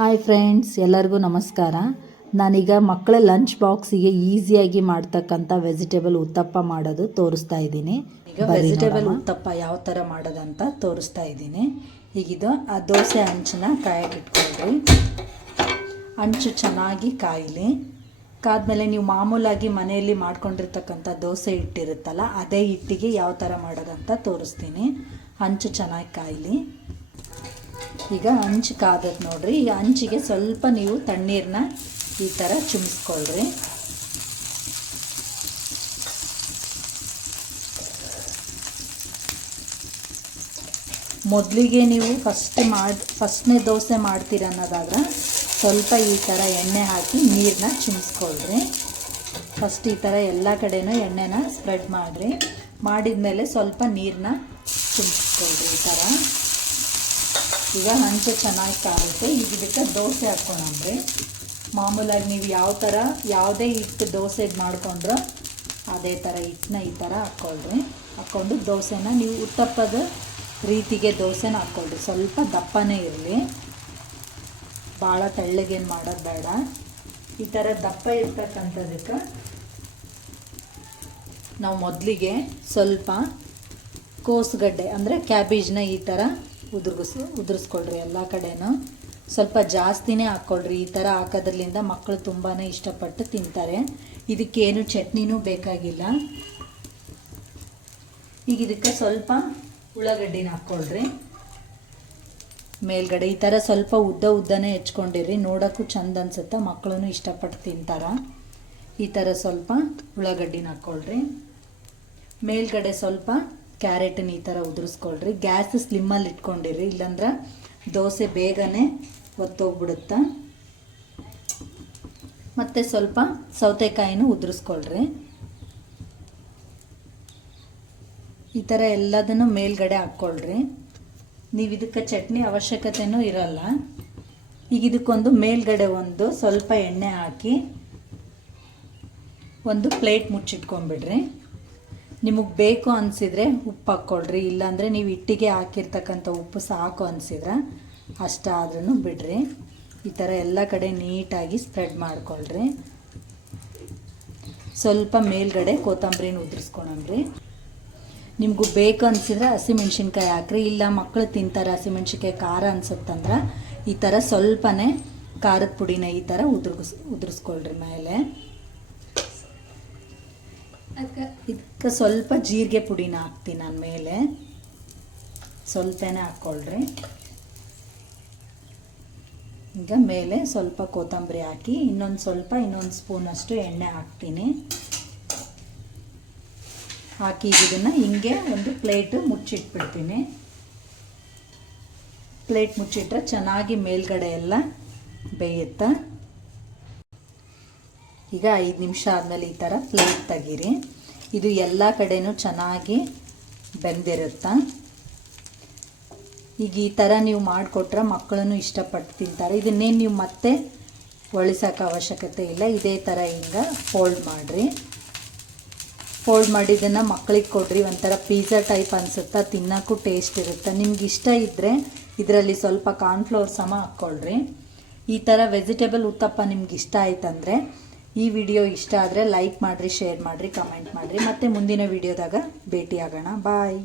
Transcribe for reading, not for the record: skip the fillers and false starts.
Hi friends, ಎಲ್ಲರಿಗೂ ನಮಸ್ಕಾರ. ನಾನೀಗ ಮಕ್ಕಳ ಲಂಚ್ ಬಾಕ್ಸಿಗೆ ಈಸಿಯಾಗಿ ಮಾಡ್ತಕ್ಕಂಥ ವೆಜಿಟೇಬಲ್ ಉತ್ತಪ್ಪ ಮಾಡೋದು ತೋರಿಸ್ತಾ ಇದ್ದೀನಿ. ಈಗ ವೆಜಿಟೇಬಲ್ ಉತ್ತಪ್ಪ ಯಾವ ಥರ ಮಾಡೋದಂತ ತೋರಿಸ್ತಾ ಇದ್ದೀನಿ. ಈಗಿದು ಆ ದೋಸೆ ಹಂಚನ್ನ ಕಾಯಕ್ಕೆ ಇಟ್ಕೊಳ್ರಿ. ಹಂಚು ಚೆನ್ನಾಗಿ ಕಾಯಲಿ. ಕಾದ್ಮೇಲೆ ನೀವು ಮಾಮೂಲಾಗಿ ಮನೆಯಲ್ಲಿ ಮಾಡ್ಕೊಂಡಿರ್ತಕ್ಕಂಥ ದೋಸೆ ಹಿಟ್ಟಿರುತ್ತಲ್ಲ, ಅದೇ ಹಿಟ್ಟಿಗೆ ಯಾವ ಥರ ಮಾಡೋದಂತ ತೋರಿಸ್ತೀನಿ. ಹಂಚು ಚೆನ್ನಾಗಿ ಕಾಯಲಿ. ಈಗ ಹಂಚು ಕಾದದ್ದು ನೋಡ್ರಿ. ಈ ಹಂಚಿಗೆ ಸ್ವಲ್ಪ ನೀವು ತಣ್ಣೀರನ್ನ ಈ ಥರ ಚುಮ್ಸ್ಕೊಳ್ರಿ. ಮೊದಲಿಗೆ ನೀವು ಫಸ್ಟ್ನೇ ದೋಸೆ ಮಾಡ್ತೀರ ಅನ್ನೋದಾದ್ರೆ ಸ್ವಲ್ಪ ಈ ಥರ ಎಣ್ಣೆ ಹಾಕಿ ನೀರನ್ನ ಚಿಮ್ಸ್ಕೊಳ್ರಿ. ಫಸ್ಟ್ ಈ ಥರ ಎಲ್ಲ ಕಡೆನೂ ಎಣ್ಣೆನ ಸ್ಪ್ರೆಡ್ ಮಾಡಿರಿ. ಮಾಡಿದ್ಮೇಲೆ ಸ್ವಲ್ಪ ನೀರನ್ನ ಚಿಮ್ಸ್ಕೊಳ್ರಿ ಈ ಥರ. ಈಗ ಹಂಚು ಚೆನ್ನಾಗಿ ಕಾರುತ್ತೆ. ಈಗ ಇದಕ್ಕೆ ದೋಸೆ ಹಾಕ್ಕೊಂಡ್ರಿ. ಮಾಮೂಲಾಗಿ ನೀವು ಯಾವುದೇ ಹಿಟ್ಟು ದೋಸೆ ಮಾಡ್ಕೊಂಡ್ರೋ ಅದೇ ಥರ ಹಿಟ್ಟನ್ನ ಈ ಥರ ಹಾಕ್ಕೊಳ್ರಿ. ಹಾಕ್ಕೊಂಡು ದೋಸೆನ ನೀವು ಉತ್ತಪ್ಪದ ರೀತಿಗೆ ದೋಸೆನ ಹಾಕ್ಕೊಳ್ರಿ. ಸ್ವಲ್ಪ ದಪ್ಪನೇ ಇರಲಿ, ಭಾಳ ತೆಳ್ಳಗೇನು ಮಾಡೋದು ಬೇಡ. ಈ ಥರ ದಪ್ಪ ಇರ್ತಕ್ಕಂಥದಕ್ಕೆ ನಾವು ಮೊದಲಿಗೆ ಸ್ವಲ್ಪ ಕೋಸುಗಡ್ಡೆ ಅಂದರೆ ಕ್ಯಾಬೇಜ್ನ ಈ ಥರ ಉದುರಿಸ್ಕೊಳ್ರಿ. ಎಲ್ಲ ಕಡೆನೂ ಸ್ವಲ್ಪ ಜಾಸ್ತಿನೇ ಹಾಕ್ಕೊಳ್ರಿ. ಈ ಥರ ಹಾಕೋದ್ರಿಂದ ಮಕ್ಕಳು ತುಂಬಾ ಇಷ್ಟಪಟ್ಟು ತಿಂತಾರೆ. ಇದಕ್ಕೇನು ಚಟ್ನಿನೂ ಬೇಕಾಗಿಲ್ಲ. ಈಗ ಇದಕ್ಕೆ ಸ್ವಲ್ಪ ಉಳ್ಳಾಗಡ್ಡಿನ ಹಾಕ್ಕೊಳ್ರಿ ಮೇಲ್ಗಡೆ. ಈ ಥರ ಸ್ವಲ್ಪ ಉದ್ದನೇ ಹೆಚ್ಕೊಂಡಿರಿ. ನೋಡೋಕ್ಕೂ ಚಂದ ಅನ್ಸುತ್ತೆ, ಮಕ್ಕಳು ಇಷ್ಟಪಟ್ಟು ತಿಂತಾರೆ. ಈ ಥರ ಸ್ವಲ್ಪ ಉಳ್ಳಾಗಡ್ಡಿನ ಹಾಕ್ಕೊಳ್ರಿ. ಮೇಲ್ಗಡೆ ಸ್ವಲ್ಪ ಕ್ಯಾರೆಟನ್ನ ಈ ಥರ ಉದುರಿಸ್ಕೊಳ್ರಿ. ಗ್ಯಾಸ್ ಸ್ಲಿಮ್ಮಲ್ಲಿ ಇಟ್ಕೊಂಡಿರಿ, ಇಲ್ಲಾಂದ್ರೆ ದೋಸೆ ಬೇಗನೆ ಒತ್ತೋಗ್ಬಿಡುತ್ತೆ. ಮತ್ತು ಸ್ವಲ್ಪ ಸೌತೆಕಾಯಿನೂ ಉದುರಿಸ್ಕೊಳ್ರಿ. ಈ ಥರ ಎಲ್ಲದನ್ನು ಮೇಲ್ಗಡೆ ಹಾಕ್ಕೊಳ್ರಿ. ನೀವು ಇದಕ್ಕೆ ಚಟ್ನಿ ಅವಶ್ಯಕತೆಯೂ ಇರಲ್ಲ. ಈಗ ಇದಕ್ಕೊಂದು ಮೇಲ್ಗಡೆ ಒಂದು ಸ್ವಲ್ಪ ಎಣ್ಣೆ ಹಾಕಿ ಒಂದು ಪ್ಲೇಟ್ ಮುಚ್ಚಿಟ್ಕೊಂಡ್ಬಿಡ್ರಿ. ನಿಮಗೆ ಬೇಕು ಅನಿಸಿದರೆ ಉಪ್ಪು ಹಾಕ್ಕೊಳ್ರಿ. ಇಲ್ಲಾಂದರೆ ನೀವು ಹಿಟ್ಟಿಗೆ ಹಾಕಿರ್ತಕ್ಕಂಥ ಉಪ್ಪು ಸಾಕು ಅನಿಸಿದ್ರೆ ಅಷ್ಟಾದ್ರೂ ಬಿಡ್ರಿ. ಈ ಥರ ಎಲ್ಲ ಕಡೆ ನೀಟಾಗಿ ಸ್ಪ್ರೆಡ್ ಮಾಡ್ಕೊಳ್ರಿ. ಸ್ವಲ್ಪ ಮೇಲ್ಗಡೆ ಕೊತ್ತಂಬರಿನ ಉದುರಿಸ್ಕೊಳ್ರಿ. ನಿಮಗೂ ಬೇಕು ಅನಿಸಿದ್ರೆ ಹಸಿಮೆಣ್ಸಿನ್ಕಾಯಿ ಹಾಕ್ರಿ. ಇಲ್ಲ ಮಕ್ಕಳು ತಿಂತಾರೆ ಹಸಿಮೆಣ್ಸಿನ್ಕಾಯಿ ಖಾರ ಅನ್ಸುತ್ತಂದ್ರೆ ಈ ಥರ ಸ್ವಲ್ಪನೇ ಖಾರದ ಪುಡಿನ ಈ ಥರ ಉದುರಿಸ್ಕೊಳ್ರಿ ಮೇಲೆ. ಇದಕ್ಕೆ ಸ್ವಲ್ಪ ಜೀರಿಗೆ ಪುಡಿನ ಹಾಕ್ತೀನಿ ನಾನು ಮೇಲೆ. ಸ್ವಲ್ಪನೇ ಹಾಕ್ಕೊಳ್ರಿ. ಈಗ ಮೇಲೆ ಸ್ವಲ್ಪ ಕೊತ್ತಂಬರಿ ಹಾಕಿ ಇನ್ನೊಂದು ಸ್ಪೂನಷ್ಟು ಎಣ್ಣೆ ಹಾಕ್ತೀನಿ. ಹಾಕಿ ಇದನ್ನು ಹಿಂಗೆ ಒಂದು ಪ್ಲೇಟ್ ಮುಚ್ಚಿಟ್ಬಿಡ್ತೀನಿ. ಪ್ಲೇಟ್ ಮುಚ್ಚಿಟ್ರೆ ಚೆನ್ನಾಗಿ ಮೇಲ್ಗಡೆ ಎಲ್ಲ ಬೇಯುತ್ತೆ. ಈಗ 5 ನಿಮಿಷ ಆದಮೇಲೆ ಈ ಥರ ಪ್ಲೇಟ್ ತೆಗೀರಿ. ಇದು ಎಲ್ಲ ಕಡೆನೂ ಚೆನ್ನಾಗಿ ಬೆಂದಿರುತ್ತೆ. ಈಗ ಈ ಥರ ನೀವು ಮಾಡಿಕೊಟ್ರೆ ಮಕ್ಕಳನ್ನು ಇಷ್ಟಪಟ್ಟು ತಿಂತಾರೆ. ಇದನ್ನೇನು ನೀವು ಮತ್ತೆ ಒಳಿಸೋಕೆ ಅವಶ್ಯಕತೆ ಇಲ್ಲ. ಇದೇ ಥರ ಹಿಂಗೆ ಫೋಲ್ಡ್ ಮಾಡಿರಿ. ಫೋಲ್ಡ್ ಮಾಡಿದ್ದನ್ನು ಮಕ್ಕಳಿಗೆ ಕೊಡ್ರಿ. ಒಂಥರ ಪಿಜ್ಜಾ ಟೈಪ್ ಅನಿಸುತ್ತಾ, ತಿನ್ನೋಕ್ಕೂ ಟೇಸ್ಟ್ ಇರುತ್ತೆ. ನಿಮ್ಗೆ ಇಷ್ಟ ಇದ್ದರೆ ಇದರಲ್ಲಿ ಸ್ವಲ್ಪ ಕಾರ್ನ್ಫ್ಲವರ್ ಸಮ ಹಾಕ್ಕೊಳ್ರಿ. ಈ ಥರ ವೆಜಿಟೇಬಲ್ ಉತ್ತಪ್ಪ ನಿಮ್ಗೆ ಇಷ್ಟ ಆಯ್ತಂದರೆ ಈ ವಿಡಿಯೋ ಇಷ್ಟ ಆದರೆ ಲೈಕ್ ಮಾಡಿರಿ, ಶೇರ್ ಮಾಡಿರಿ, ಕಮೆಂಟ್ ಮಾಡಿರಿ. ಮತ್ತು ಮುಂದಿನ ವಿಡಿಯೋದಾಗ ಭೇಟಿ ಆಗೋಣ. ಬಾಯ್.